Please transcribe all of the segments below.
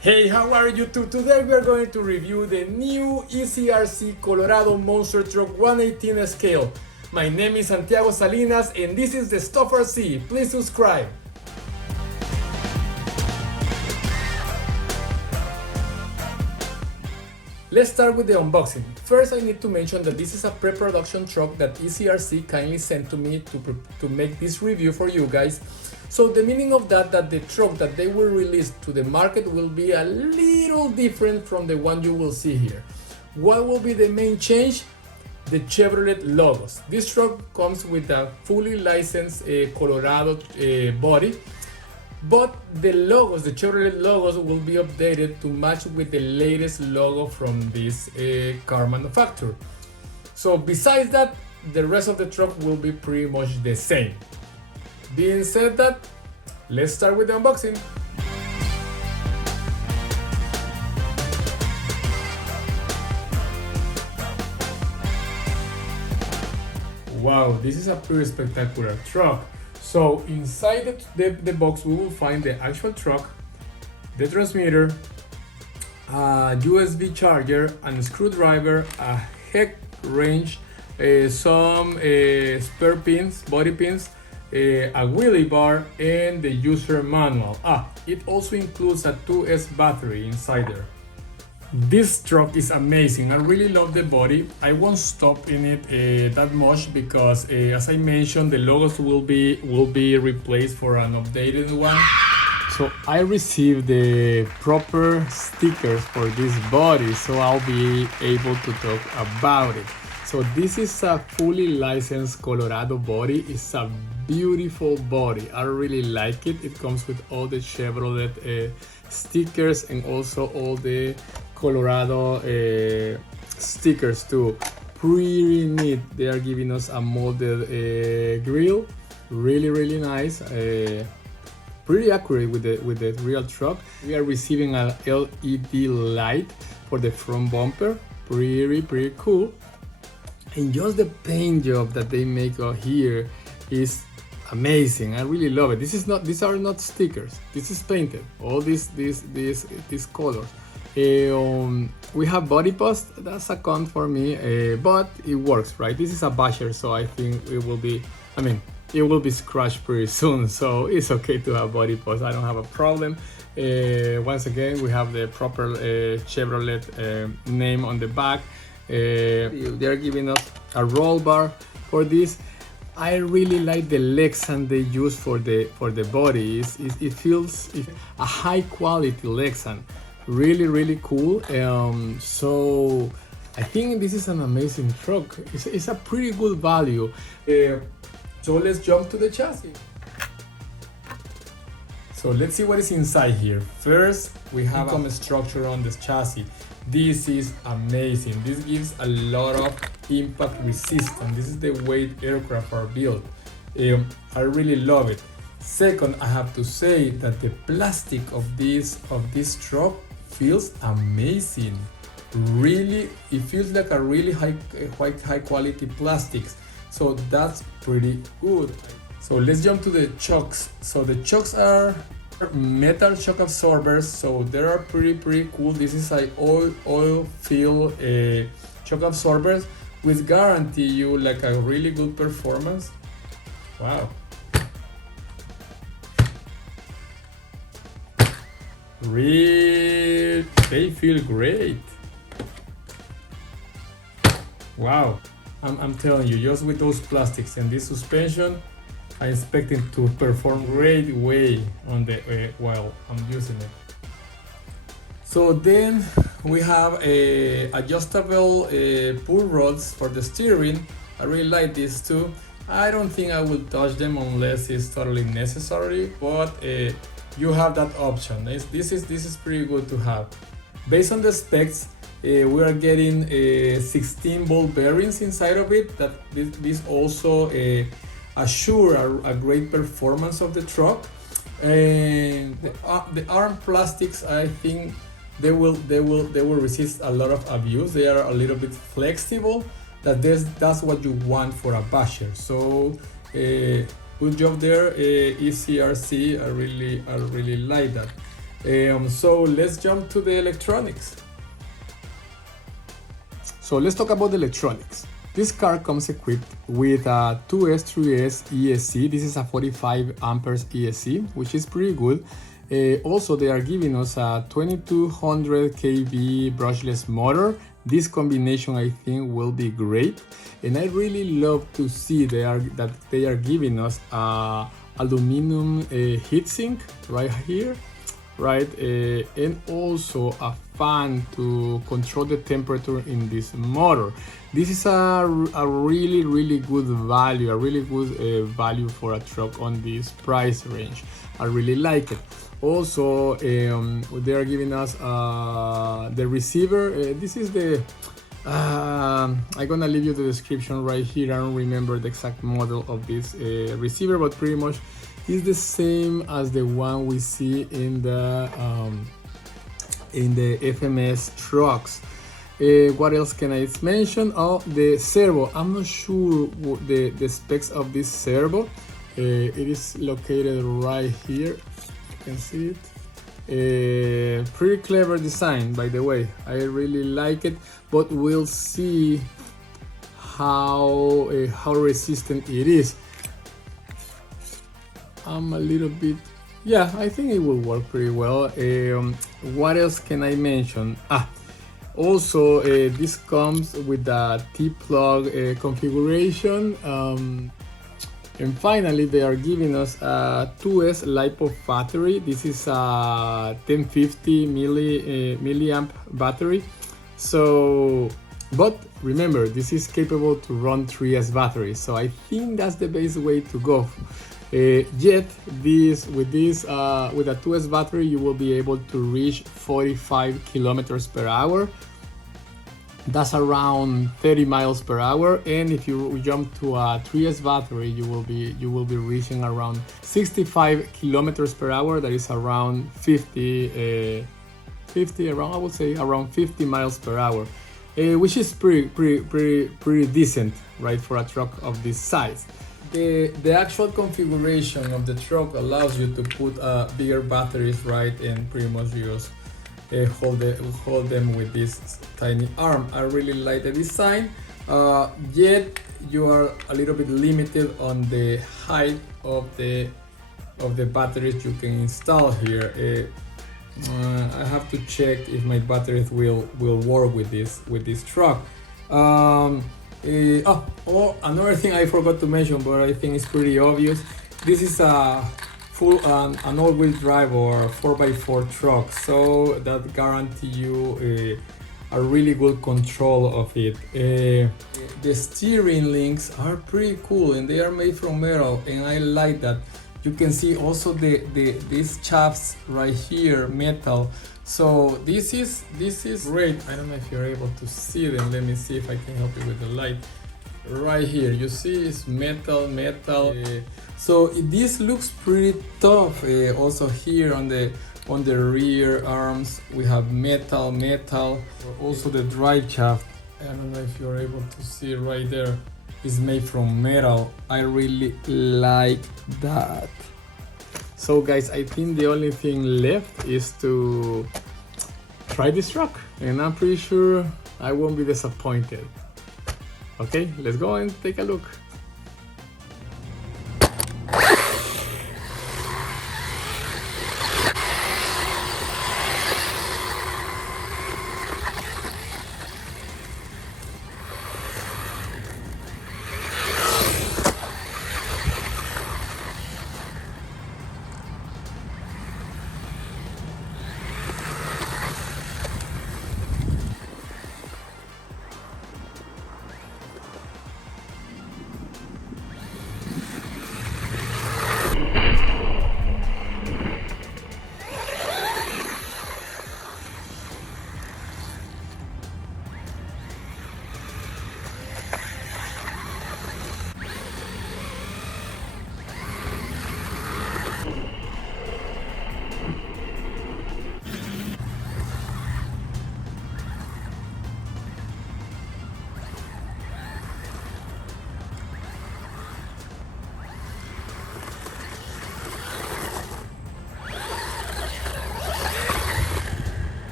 Hey, how are you two? Today we are going to review the new EazyRC Colorado Monster Truck 118 scale. My name is Santiago Salinas and this is the Stuff RC. Please subscribe. Let's start with the unboxing. First, I need to mention that this is a pre-production truck that EazyRC kindly sent to me to make this review for you guys. So the meaning of that the truck that they will release to the market will be a little different from the one you will see here. What will be the main change? The Chevrolet logos. This truck comes with a fully licensed Colorado body, but the logos, the Chevrolet logos, will be updated to match with the latest logo from this car manufacturer. So besides that, the rest of the truck will be pretty much the same. Being said that, let's start with the unboxing. Wow, this is a pretty spectacular truck. So inside the box we will find the actual truck, the transmitter, a USB charger, and a screwdriver, a heck wrench, some spare pins, body pins, a wheelie bar, and the user manual. It also includes a 2S battery inside there. This truck is amazing. I really love the body. I won't stop in it that much because as I mentioned, the logos will be replaced for an updated one. So I received the proper stickers for this body, so I'll be able to talk about it. So this is a fully licensed Colorado body. It's a beautiful body. I really like it. It comes with all the Chevrolet stickers and also all the Colorado stickers too. Pretty neat. They are giving us a molded grill. Really nice. Pretty accurate with the real truck. We are receiving a LED light for the front bumper. Pretty cool. And just the paint job that they make here is amazing. I really love it. These are not stickers. This is painted. All these colors. We have body post. That's a con for me, but it works, right? This is a basher, so I think it will be scratched pretty soon. So it's okay to have body post. I don't have a problem. Once again, we have the proper Chevrolet name on the back. They're giving us a roll bar for this. I really like the Lexan they use for the body. It feels a high quality Lexan. Really cool. So I think this is an amazing truck. It's a pretty good value. So let's jump to the chassis. So let's see what is inside here. First, we have a structure on this chassis. This is amazing. This gives a lot of impact resistance. This is the way aircraft are built. I really love it. Second, I have to say that the plastic of this truck feels amazing. Really, it feels like a really high quality plastics. So that's pretty good. So let's jump to the chocks. So the chocks are metal shock absorbers, so they are pretty cool. This is a oil fill shock absorbers, which guarantee you like a really good performance. Wow. They feel great. Wow. I'm telling you, just with those plastics and this suspension, I expect it to perform great way on the while I'm using it. So then we have adjustable pull rods for the steering. I really like these too. I don't think I will touch them unless it's totally necessary, but you have that option. This is pretty good to have. Based on the specs, we are getting 16 ball bearings inside of it. That this also assure a great performance of the truck. And the arm plastics, I think they will resist a lot of abuse. They are a little bit flexible. That's what you want for a basher. So good job there, EazyRC. I really like that. So let's jump to the electronics. So let's talk about the electronics. This car comes equipped with a 2S 3S ESC. This is a 45 amperes ESC, which is pretty good. Also, they are giving us a 2200 kV brushless motor. This combination, I think, will be great. And I really love to see that they are giving us a aluminum heatsink right here, right? And also a fan to control the temperature in this motor. This is a really good value, value for a truck on this price range. I really like it. Also, they are giving us the receiver. This is the I'm gonna leave you the description right here. I don't remember the exact model of this receiver, but pretty much is the same as the one we see in the FMS trucks. What else can I mention? Oh, the servo. I'm not sure the specs of this servo. It is located right here. You can see it. Pretty clever design, by the way. I really like it, but we'll see how resistant it is. I'm a little bit, yeah, I think it will work pretty well. What else can I mention? Also, this comes with the T-plug configuration. And finally, they are giving us a 2S LiPo battery. This is a 1050 milliamp battery. So, but remember, this is capable to run 3S batteries. So I think that's the best way to go. Yet, with a 2S battery, you will be able to reach 45 kilometers per hour. That's around 30 miles per hour, and if you jump to a 3S battery, you will be reaching around 65 kilometers per hour. That is around 50 around, I would say around 50 miles per hour, which is pretty decent, right, for a truck of this size. The actual configuration of the truck allows you to put bigger batteries, right, and pretty much just hold them with this tiny arm. I really like the design, yet you are a little bit limited on the height of the batteries you can install here. I have to check if my batteries will work with this truck. Another thing I forgot to mention, but I think it's pretty obvious. This is a full an all-wheel drive or 4x4 truck, so that guarantee you a really good control of it. The steering links are pretty cool, and they are made from metal, and I like that. You can see also these shafts right here, metal. So this is great. I don't know if you're able to see them. Let me see if I can help you with the light. Right here, you see it's metal. So this looks pretty tough. Also here on the rear arms we have metal. Also the drive shaft, I don't know if you're able to see right there, is made from metal. I really like that. So guys, I think the only thing left is to try this truck, and I'm pretty sure I won't be disappointed. Okay, let's go and take a look.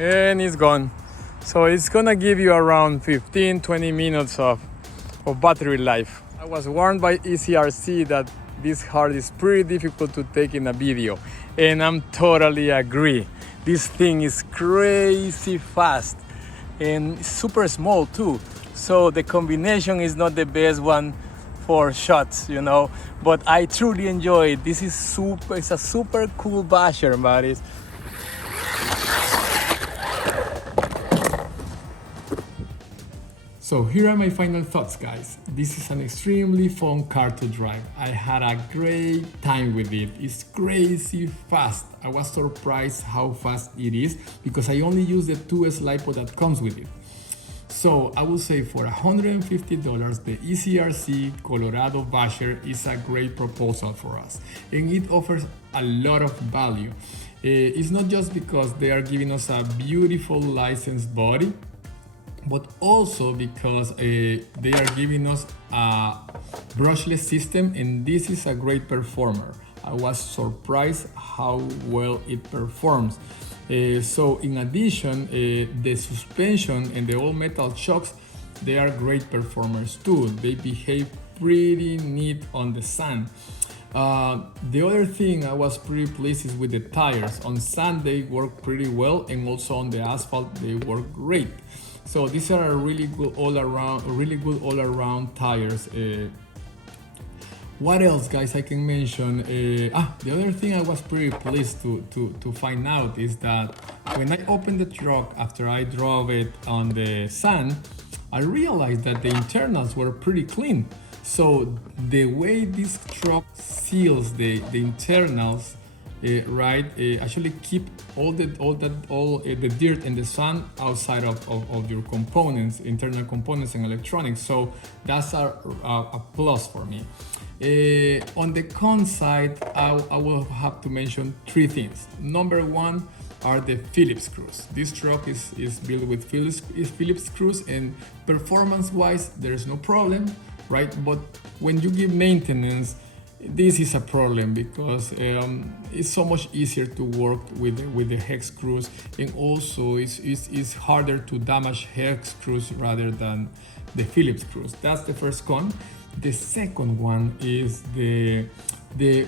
and it's gone. So it's gonna give you around 15-20 minutes of battery life. I was warned by EazyRC that this hard is pretty difficult to take in a video, and I'm totally agree. This thing is crazy fast and super small too. So the combination is not the best one for shots, you know, but I truly enjoy it. This is it's a super cool basher, buddies. So here are my final thoughts, guys. This is an extremely fun car to drive. I had a great time with it. It's crazy fast. I was surprised how fast it is because I only use the 2S LiPo that comes with it. So I would say for $150, the EazyRC Colorado Basher is a great proposal for us, and it offers a lot of value. It's not just because they are giving us a beautiful licensed body, but also because they are giving us a brushless system, and this is a great performer. I was surprised how well it performs. So in addition, the suspension and the all metal shocks, they are great performers too. They behave pretty neat on the sand. The other thing I was pretty pleased is with the tires. On sand they work pretty well, and also on the asphalt they work great. So these are really good all-around tires. What else, guys, I can mention? The other thing I was pretty pleased to find out is that when I opened the truck after I drove it on the sand, I realized that the internals were pretty clean. So the way this truck seals the internals, actually keep all the dirt and the sun outside of your components, internal components and electronics. So that's a plus for me. On the con side, I will have to mention three things. Number one are the Phillips screws. This truck is built with Phillips screws, and performance-wise, there's no problem, right? But when you give maintenance, this is a problem because it's so much easier to work with the hex screws, and also it's harder to damage hex screws rather than the Phillips screws. That's the first con. The second one is the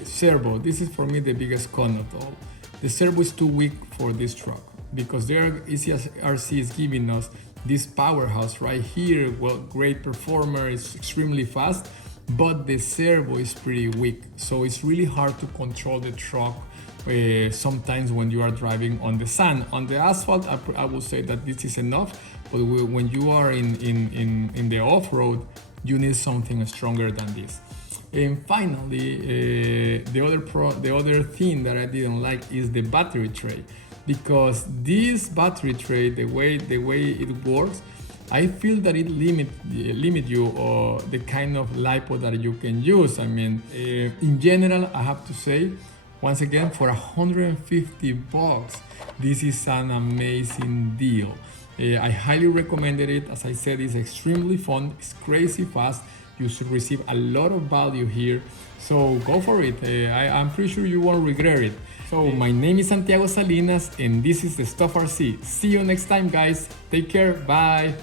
servo. This is for me the biggest con of all. The servo is too weak for this truck because EazyRC is giving us this powerhouse right here. Well, great performer, it's extremely fast, but the servo is pretty weak, so it's really hard to control the truck sometimes when you are driving on the sand. On the asphalt, I will say that this is enough, but when you are in the off-road, you need something stronger than this. And finally, the other thing that I didn't like is the battery tray, because this battery tray, the way it works, I feel that it limit you the kind of LiPo that you can use. I mean, in general, I have to say, once again, for $150, this is an amazing deal. I highly recommended it. As I said, it's extremely fun. It's crazy fast. You should receive a lot of value here. So go for it. I'm pretty sure you won't regret it. So my name is Santiago Salinas, and this is the Stuff RC. See you next time, guys. Take care. Bye.